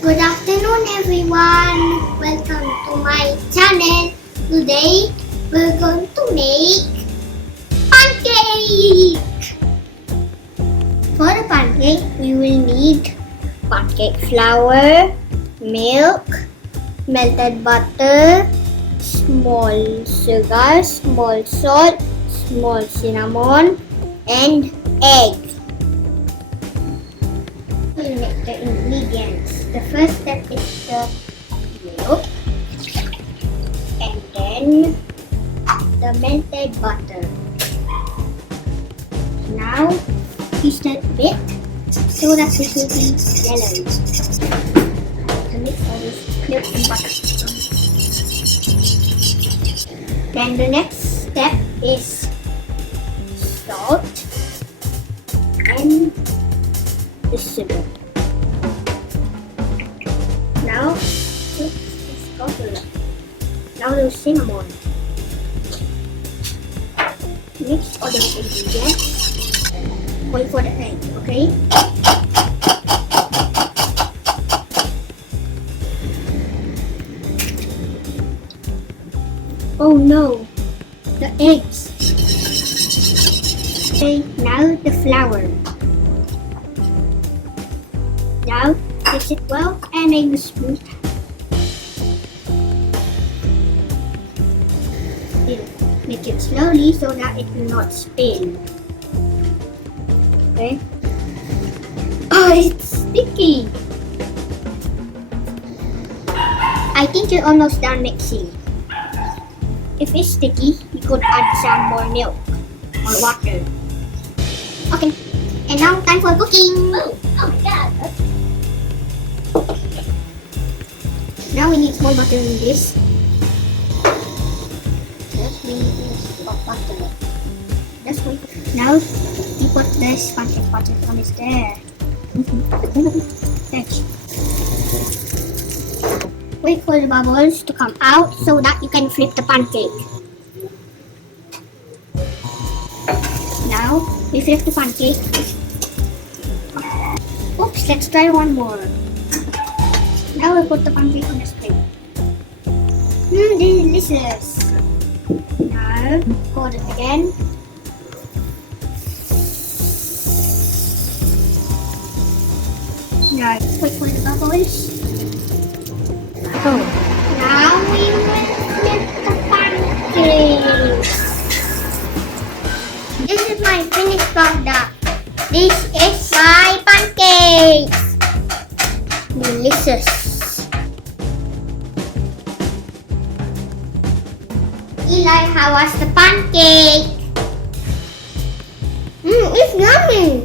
Good afternoon everyone. Welcome to my channel. Today we're going to make pancake. For the pancake we will need pancake flour, milk, melted butter, small sugar, small salt, small cinnamon and egg. We'll make the ingredients. The first step is the milk and then the melted butter. Now twist it a bit so that it will be yellow. To mix all this milk and butter. Then the next step is salt and the sugar. Now, now the cinnamon. Mix all the ingredients. Wait for the egg, okay? Oh no, the eggs. Okay, now the flour. Now mix it well and make it smooth. Make it slowly so that it will not spill. Okay. Oh, it's sticky. I think you're almost done mixing. If it's sticky, you could add some more milk or water. Okay. And now time for cooking. Oh my god. Now we need more butter in this. Just we need more butter. That's good. Now you put this pancake butter on this there. Wait for the bubbles to come out so that you can flip the pancake. Now we flip the pancake. Oops, let's try one more. Now we put the pancake on the plate. Delicious. Now hold it again. Now wait for the bubbles. Oh. Now we will flip the pancake. This is my finished product. This is my pancakes. Delicious. Eli, how was the pancake? It's yummy.